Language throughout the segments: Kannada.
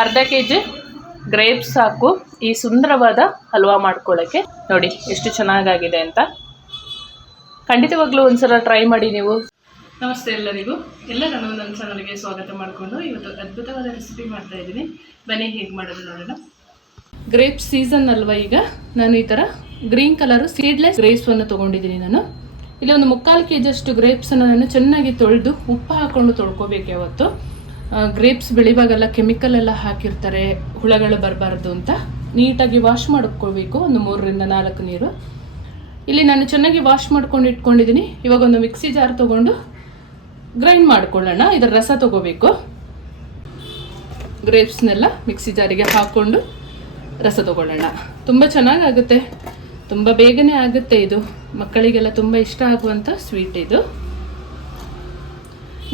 ಅರ್ಧ ಕೆಜಿ ಗ್ರೇಪ್ಸ್ ಹಾಕು ಈ ಸುಂದರವಾದ ಹಲ್ವಾ ಮಾಡ್ಕೊಳ್ಳೋಕ್ಕೆ. ನೋಡಿ ಎಷ್ಟು ಚೆನ್ನಾಗಾಗಿದೆ ಅಂತ. ಖಂಡಿತವಾಗ್ಲೂ ಒಂದ್ಸಲ ಟ್ರೈ ಮಾಡಿ ನೀವು. ನಮಸ್ತೆ ಎಲ್ಲರಿಗೂ. ಎಲ್ಲರನ್ನು ನನ್ನ ಚಾನಲ್ಗೆ ಸ್ವಾಗತ ಮಾಡಿಕೊಂಡು ಇವತ್ತು ಅದ್ಭುತವಾದ ರೆಸಿಪಿ ಮಾಡ್ತಾ ಇದ್ದೀನಿ. ಬನ್ನಿ ಹೇಗೆ ಮಾಡೋದು ನೋಡೋಣ. ಗ್ರೇಪ್ಸ್ ಸೀಸನ್ ಅಲ್ವಾ ಈಗ. ನಾನು ಈ ಥರ ಗ್ರೀನ್ ಕಲರು ಸೀಡ್ಲೆಸ್ ಗ್ರೇಪ್ಸನ್ನು ತೊಗೊಂಡಿದ್ದೀನಿ. ನಾನು ಇಲ್ಲಿ ಒಂದು 3/4 kg ಅಷ್ಟು ಗ್ರೇಪ್ಸನ್ನು ನಾನು ಚೆನ್ನಾಗಿ ತೊಳೆದು ಉಪ್ಪು ಹಾಕ್ಕೊಂಡು ತೊಳ್ಕೊಬೇಕು. ಯಾವತ್ತು ಗ್ರೇಪ್ಸ್ ಬೆಳಿವಾಗೆಲ್ಲ ಕೆಮಿಕಲ್ ಎಲ್ಲ ಹಾಕಿರ್ತಾರೆ, ಹುಳಗಳು ಬರಬಾರ್ದು ಅಂತ ನೀಟಾಗಿ ವಾಶ್ ಮಾಡ್ಕೊಳ್ಬೇಕು. ಒಂದು 3 ರಿಂದ 4 ನೀರು. ಇಲ್ಲಿ ನಾನು ಚೆನ್ನಾಗಿ ವಾಶ್ ಮಾಡ್ಕೊಂಡು ಇಟ್ಕೊಂಡಿದ್ದೀನಿ. ಇವಾಗ ಒಂದು ಮಿಕ್ಸಿ ಜಾರ್ ತೊಗೊಂಡು ಗ್ರೈಂಡ್ ಮಾಡ್ಕೊಳ್ಳೋಣ. ಇದರ ರಸ ತೊಗೋಬೇಕು. ಗ್ರೇಪ್ಸ್ನೆಲ್ಲ ಮಿಕ್ಸಿ ಜಾರಿಗೆ ಹಾಕ್ಕೊಂಡು ರಸ ತೊಗೊಳ್ಳೋಣ. ತುಂಬ ಚೆನ್ನಾಗಾಗುತ್ತೆ, ತುಂಬ ಬೇಗನೆ ಆಗುತ್ತೆ. ಇದು ಮಕ್ಕಳಿಗೆಲ್ಲ ತುಂಬ ಇಷ್ಟ ಆಗುವಂಥ ಸ್ವೀಟ್ ಇದು.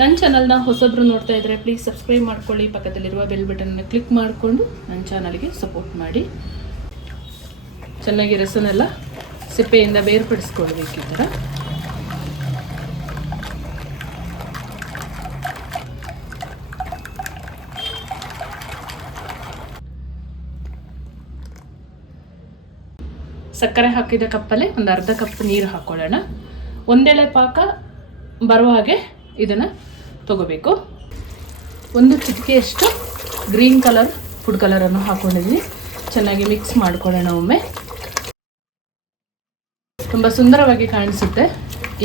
ನನ್ನ ಚಾನಲ್ನ ಹೊಸಬ್ರು ನೋಡ್ತಾ ಇದ್ದರೆ ಪ್ಲೀಸ್ ಸಬ್ಸ್ಕ್ರೈಬ್ ಮಾಡ್ಕೊಳ್ಳಿ. ಪಕ್ಕದಲ್ಲಿರುವ ಬೆಲ್ ಬಟನ್ನ ಕ್ಲಿಕ್ ಮಾಡಿಕೊಂಡು ನನ್ನ ಚಾನಲ್ಗೆ ಸಪೋರ್ಟ್ ಮಾಡಿ. ಚೆನ್ನಾಗಿ ರಸನೆಲ್ಲ ಸಿಪ್ಪೆಯಿಂದ ಬೇರ್ಪಡಿಸ್ಕೊಳ್ಬೇಕು ಈ ಥರ. ಸಕ್ಕರೆ ಹಾಕಿದ ಕಪ್ಪಲ್ಲೇ ಒಂದು ಅರ್ಧ ಕಪ್ ನೀರು ಹಾಕ್ಕೊಳ್ಳೋಣ. ಒಂದೆಳೆ ಪಾಕ ಬರುವ ಹಾಗೆ ಇದನ್ನು ತಗೋಬೇಕು. ಒಂದು ಚಿಟಿಕೆಯಷ್ಟು ಗ್ರೀನ್ ಕಲರ್ ಫುಡ್ ಕಲರನ್ನು ಹಾಕ್ಕೊಂಡಿದ್ದೀನಿ. ಚೆನ್ನಾಗಿ ಮಿಕ್ಸ್ ಮಾಡ್ಕೊಳ್ಳೋಣ ಒಮ್ಮೆ. ತುಂಬ ಸುಂದರವಾಗಿ ಕಾಣಿಸುತ್ತೆ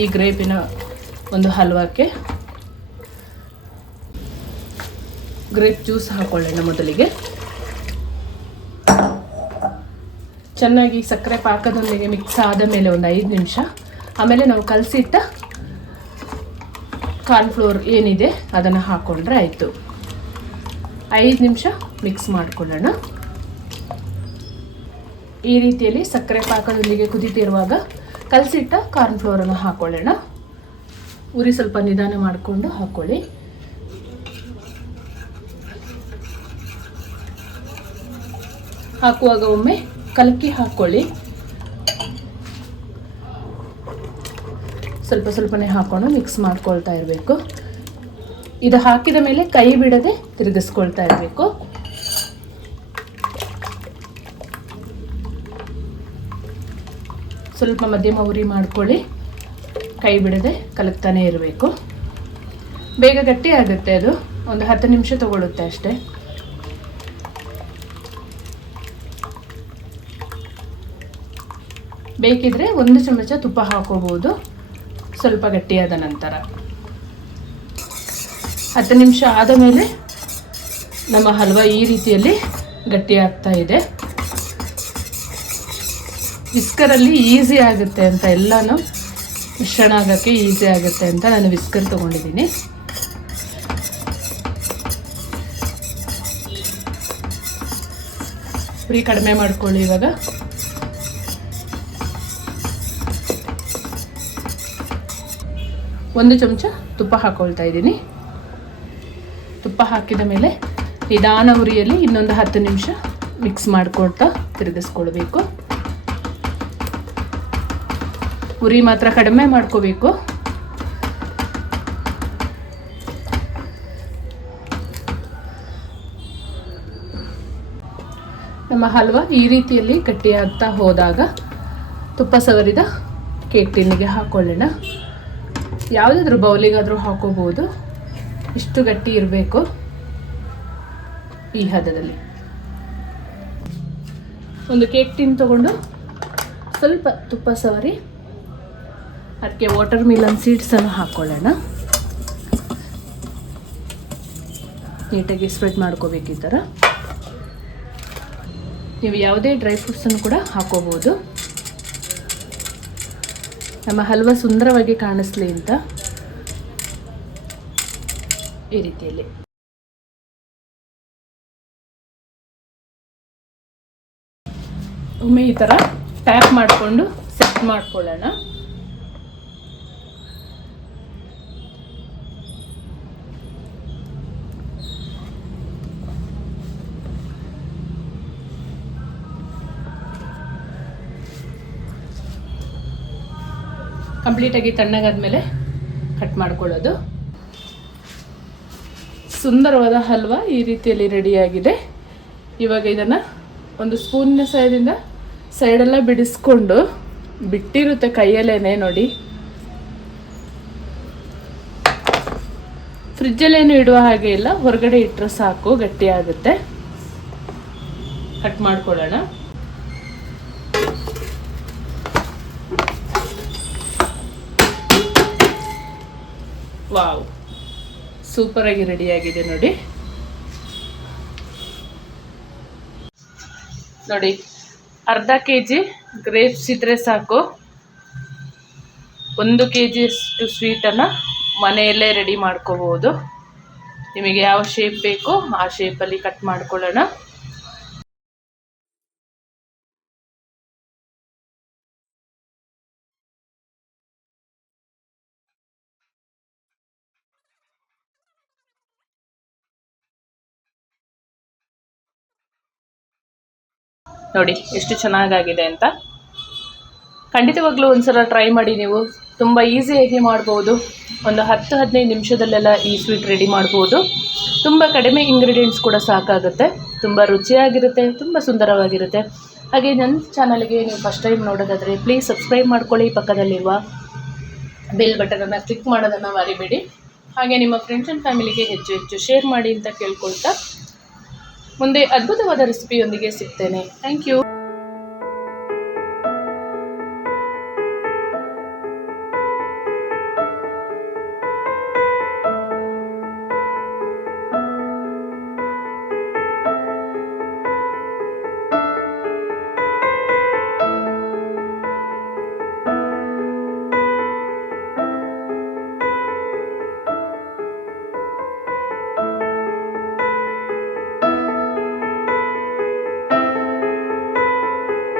ಈ ಗ್ರೇಪಿನ ಒಂದು ಹಲ್ವಾಕ್ಕೆ. ಗ್ರೇಪ್ ಜ್ಯೂಸ್ ಹಾಕ್ಕೊಳ್ಳೋಣ ಮೊದಲಿಗೆ. ಚೆನ್ನಾಗಿ ಸಕ್ಕರೆ ಪಾಕದೊಂದಿಗೆ ಮಿಕ್ಸ್ ಆದ ಮೇಲೆ ಒಂದು 5 ನಿಮಿಷ, ಆಮೇಲೆ ನಾವು ಕಲಸಿಟ್ಟ ಕಾರ್ನ್ಫ್ಲೋರ್ ಏನಿದೆ ಅದನ್ನು ಹಾಕ್ಕೊಂಡ್ರೆ ಆಯಿತು. 5 ನಿಮಿಷ ಮಿಕ್ಸ್ ಮಾಡಿಕೊಳ್ಳೋಣ. ಈ ರೀತಿಯಲ್ಲಿ ಸಕ್ಕರೆ ಪಾಕದೊಂದಿಗೆ ಕುದೀತಿರುವಾಗ ಕಲಸಿಟ್ಟ ಕಾರ್ನ್ಫ್ಲೋರನ್ನು ಹಾಕ್ಕೊಳ್ಳೋಣ. ಉರಿ ಸ್ವಲ್ಪ ನಿಧಾನ ಮಾಡಿಕೊಂಡು ಹಾಕ್ಕೊಳ್ಳಿ. ಹಾಕುವಾಗ ಒಮ್ಮೆ ಕಲಕಿ ಹಾಕ್ಕೊಳ್ಳಿ. ಸ್ವಲ್ಪ ಸ್ವಲ್ಪನೇ ಹಾಕ್ಕೊಂಡು ಮಿಕ್ಸ್ ಮಾಡ್ಕೊಳ್ತಾ ಇರಬೇಕು. ಇದು ಹಾಕಿದ ಮೇಲೆ ಕೈ ಬಿಡದೆ ತಿರುಗಿಸ್ಕೊಳ್ತಾ ಇರಬೇಕು. ಸ್ವಲ್ಪ ಮಧ್ಯಮ ಉರಿ ಮಾಡ್ಕೊಳ್ಳಿ. ಕೈ ಬಿಡದೆ ಕಲಕ್ತಾನೆ ಇರಬೇಕು. ಬೇಗ ಗಟ್ಟಿ ಆಗುತ್ತೆ ಅದು. ಒಂದು 10 ನಿಮಿಷ ತಗೊಳ್ಳುತ್ತೆ ಅಷ್ಟೇ. ಬೇಕಿದ್ರೆ 1 ಚಮಚ ತುಪ್ಪ ಹಾಕೋಬಹುದು ಸ್ವಲ್ಪ ಗಟ್ಟಿಯಾದ ನಂತರ. 10 ನಿಮಿಷ ಆದ ಮೇಲೆ ನಮ್ಮ ಹಲ್ವಾ ಈ ರೀತಿಯಲ್ಲಿ ಗಟ್ಟಿ ಆಗ್ತಾ ಇದೆ. ವಿಸ್ಕರಲ್ಲಿ ಈಸಿ ಆಗುತ್ತೆ ಅಂತ, ಎಲ್ಲನೂ ಮಿಶ್ರಣ ಆಗೋಕ್ಕೆ ಈಸಿ ಆಗುತ್ತೆ ಅಂತ ನಾನು ವಿಸ್ಕರ್ ತೊಗೊಂಡಿದ್ದೀನಿ. ಉರಿ ಕಡಿಮೆ ಮಾಡ್ಕೊಳ್ಳಿ. ಇವಾಗ ಒಂದು ಚಮಚ ತುಪ್ಪ ಹಾಕ್ಕೊಳ್ತಾ ಇದ್ದೀನಿ. ತುಪ್ಪ ಹಾಕಿದ ಮೇಲೆ ನಿಧಾನ ಉರಿಯಲ್ಲಿ ಇನ್ನೊಂದು 10 ನಿಮಿಷ ಮಿಕ್ಸ್ ಮಾಡ್ಕೊಳ್ತಾ ತಿರುಗಿಸ್ಕೊಳ್ಬೇಕು. ಉರಿ ಮಾತ್ರ ಕಡಿಮೆ ಮಾಡ್ಕೋಬೇಕು. ನಮ್ಮ ಹಲ್ವಾ ಈ ರೀತಿಯಲ್ಲಿ ಗಟ್ಟಿಯಾಗ್ತಾ ಹೋದಾಗ ತುಪ್ಪ ಸವರಿದ ಕೇಕ್ ಟಿನ್ನಿಗೆ ಹಾಕ್ಕೊಳ್ಳೋಣ. ಯಾವುದಾದ್ರೂ ಬೌಲಿಗಾದರೂ ಹಾಕೋಬಹುದು. ಇಷ್ಟು ಗಟ್ಟಿ ಇರಬೇಕು ಈ ಹದದಲ್ಲಿ. ಒಂದು ಕೇಕ್ ಟಿನ್ ತಗೊಂಡು ಸ್ವಲ್ಪ ತುಪ್ಪ ಸವರಿ ಅದಕ್ಕೆ ವಾಟರ್ ಮಿಲನ್ ಸೀಡ್ಸನ್ನು ಹಾಕ್ಕೊಳ್ಳೋಣ. ನೀಟಾಗಿ ಸ್ಪ್ರೆಡ್ ಮಾಡ್ಕೋಬೇಕು ಈ ಥರ. ನೀವು ಯಾವುದೇ ಡ್ರೈ ಫ್ರೂಟ್ಸನ್ನು ಕೂಡ ಹಾಕೋಬಹುದು. ನಮ್ಮ ಹಲ್ವಾ ಸುಂದರವಾಗಿ ಕಾಣಿಸ್ಲಿ ಅಂತ ಈ ರೀತಿಯಲ್ಲಿ. ಒಮ್ಮೆ ಈ ಥರ ಟ್ಯಾಪ್ ಮಾಡಿಕೊಂಡು ಸೆಟ್ ಮಾಡ್ಕೊಳ್ಳೋಣ. ಕಂಪ್ಲೀಟಾಗಿ ತಣ್ಣಗಾದ್ಮೇಲೆ ಕಟ್ ಮಾಡ್ಕೊಳ್ಳೋದು. ಸುಂದರವಾದ ಹಲ್ವಾ ಈ ರೀತಿಯಲ್ಲಿ ರೆಡಿಯಾಗಿದೆ. ಇವಾಗ ಇದನ್ನು ಒಂದು ಸ್ಪೂನಿನ ಸಹಾಯದಿಂದ ಸೈಡೆಲ್ಲ ಬಿಡಿಸ್ಕೊಂಡು ಬಿಟ್ಟಿರುತ್ತೆ ಕೈಯಲ್ಲೇನೆ ನೋಡಿ. ಫ್ರಿಜ್ಜಲ್ಲೇನು ಇಡುವ ಹಾಗೆ ಇಲ್ಲ, ಹೊರಗಡೆ ಇಟ್ಟರೆ ಸಾಕು, ಗಟ್ಟಿಯಾಗುತ್ತೆ. ಕಟ್ ಮಾಡ್ಕೊಳ್ಳೋಣ. ವಾವ್, ಸೂಪರಾಗಿ ರೆಡಿಯಾಗಿದೆ ನೋಡಿ. ನೋಡಿ, ಅರ್ಧ kg ಗ್ರೇಪ್ಸ್ ಇದ್ರೆ ಸಾಕು. 1 kg ಅಷ್ಟು ಸ್ವೀಟನ್ನು ಮನೆಯಲ್ಲೇ ರೆಡಿ ಮಾಡ್ಕೋಬಹುದು. ನಿಮಗೆ ಯಾವ ಶೇಪ್ ಬೇಕೋ ಆ ಶೇಪಲ್ಲಿ ಕಟ್ ಮಾಡ್ಕೊಳ್ಳೋಣ. ನೋಡಿ ಎಷ್ಟು ಚೆನ್ನಾಗಾಗಿದೆ ಅಂತ. ಖಂಡಿತವಾಗ್ಲೂ ಒಂದ್ಸಲ ಟ್ರೈ ಮಾಡಿ. ನೀವು ತುಂಬ ಈಸಿಯಾಗಿ ಮಾಡ್ಬೋದು. ಒಂದು 10-15 ನಿಮಿಷದಲ್ಲೆಲ್ಲ ಈ ಸ್ವೀಟ್ ರೆಡಿ ಮಾಡ್ಬೋದು. ತುಂಬ ಕಡಿಮೆ ಇಂಗ್ರೀಡಿಯೆಂಟ್ಸ್ ಕೂಡ ಸಾಕಾಗುತ್ತೆ. ತುಂಬ ರುಚಿಯಾಗಿರುತ್ತೆ, ತುಂಬ ಸುಂದರವಾಗಿರುತ್ತೆ. ಹಾಗೆ ನನ್ನ ಚಾನಲ್ಗೆ ನೀವು ಫಸ್ಟ್ ಟೈಮ್ ನೋಡೋದಾದರೆ ಪ್ಲೀಸ್ ಸಬ್ಸ್ಕ್ರೈಬ್ ಮಾಡ್ಕೊಳ್ಳಿ. ಪಕ್ಕದಲ್ಲಿರುವ ಬೆಲ್ ಬಟನನ್ನು ಕ್ಲಿಕ್ ಮಾಡೋದನ್ನು ಮರಿಬೇಡಿ. ಹಾಗೆ ನಿಮ್ಮ ಫ್ರೆಂಡ್ಸ್ ಆ್ಯಂಡ್ ಫ್ಯಾಮಿಲಿಗೆ ಹೆಚ್ಚು ಶೇರ್ ಮಾಡಿ ಅಂತ ಕೇಳ್ಕೊಳ್ತಾ ಮುಂದೆ ಅದ್ಭುತವಾದ ರೆಸಿಪಿಯೊಂದಿಗೆ ಸಿಗ್ತೇನೆ. Thank you.